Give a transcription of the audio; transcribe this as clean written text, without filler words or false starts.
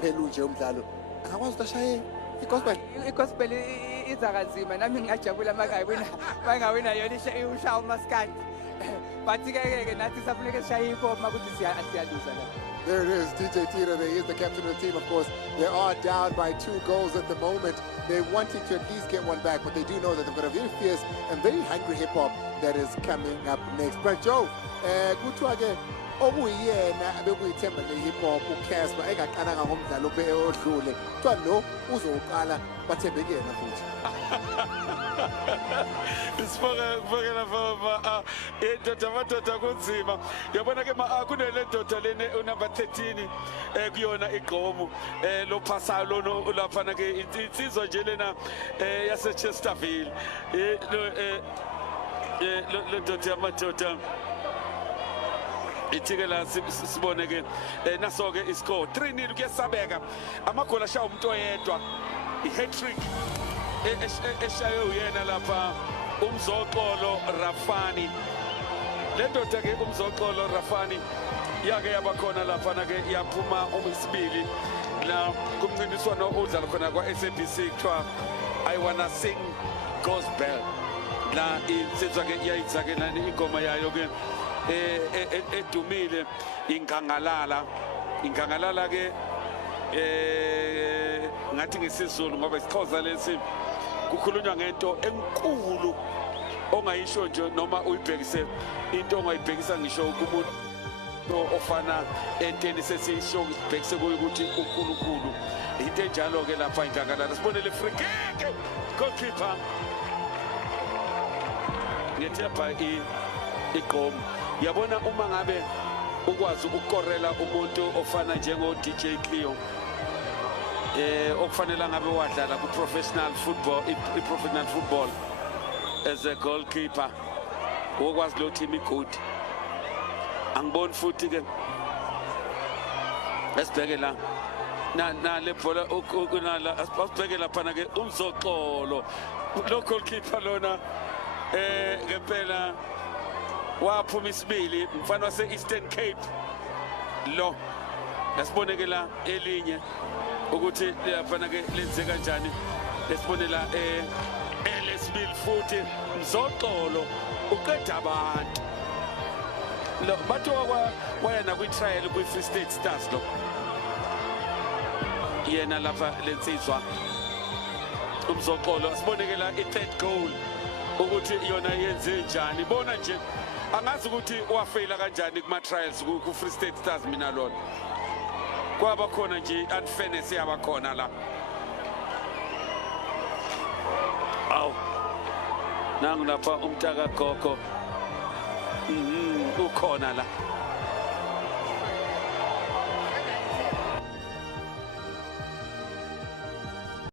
ungapheli nje umdlalo akakwazi ukushaye igospel iza kanzima nami ngingajabula mangawina yona ushawu maskandi but ke nathi safuneka sishaye hip hop makuthi siyaluza la. There it is, DJ Tira. He is the captain of the team, of course. They are down by 2 goals at the moment. They wanted to at least get one back, but they do know that they've got a very fierce and very hungry hip-hop that is coming up next. But Joe, good to again. Obuyena bekuyithemba le hip hop uCasper engaqalanga ngomdlalo odlule. Kuthiwa lo uzoqala bathembekena futhi. Isifokela mama indoda kunzima. Yabona ke kunele ndoda lene unumber 13 kuyona iGqomu lo phasayo lo lapha na ke insizwa nje lena yase Chesterfield lo ndoda yamadoda itikela sibone ke naso ke iscore 3-0 kuyasabeka amagoli ashaya umuntu oyedwa i-hat-trick eshaye uyena lapha uMzoxolo Rafani le ndoda ke uMzoxolo Rafani yake yabakhona lapha na ke yaphuma umsibili la kumncintiswano odlala khona kwa SABC kuthiwa I wanna sing gospel la insizwa ke yayitsa ke nani ingoma yayo ke edumile ingangalala ke ngathi ngesizulu ngoba isixhosa lesi kukhulunywa ngento enkulu ongayisho nje noma uyibhekise into ongayibhekisa ngisho kumuntu ofana enteni sesisho ibhekise ukuthi uNkulunkulu into enjalo ke lapha ingangalala sibonele free kick goalkeeper ngethepha iGqomu. Yabona uma ngabe ukwazi ukukorela umuntu ofana njengo DJ Cleo okufanele ngabe wadlala ku professional football as a goalkeeper ukwazi lo team good angiboni futhi ke esibheke la na le bhola ukunala asibheke lapha na ke uMzoxolo lo goalkeeper lona ngempela waphuma isibili mfana wase Eastern Cape lo yasiboneke la elinye ukuthi liyafana ke lenze kanjani lesibonela lesibili futhi Mzoxolo uqeda abantu lo batho wayena kwi trial kwi Free State Stars lo yena lapha lensizwa uMzoxolo siboneke la i-3rd goal ukuthi yona yenze njani bona nje angazi ukuthi wafeyila kanjani kuma trials ku Free State Stars mina lona kwaba khona nje unfairness yaba khona la aw nangu lapha umntaka gogo ukhona la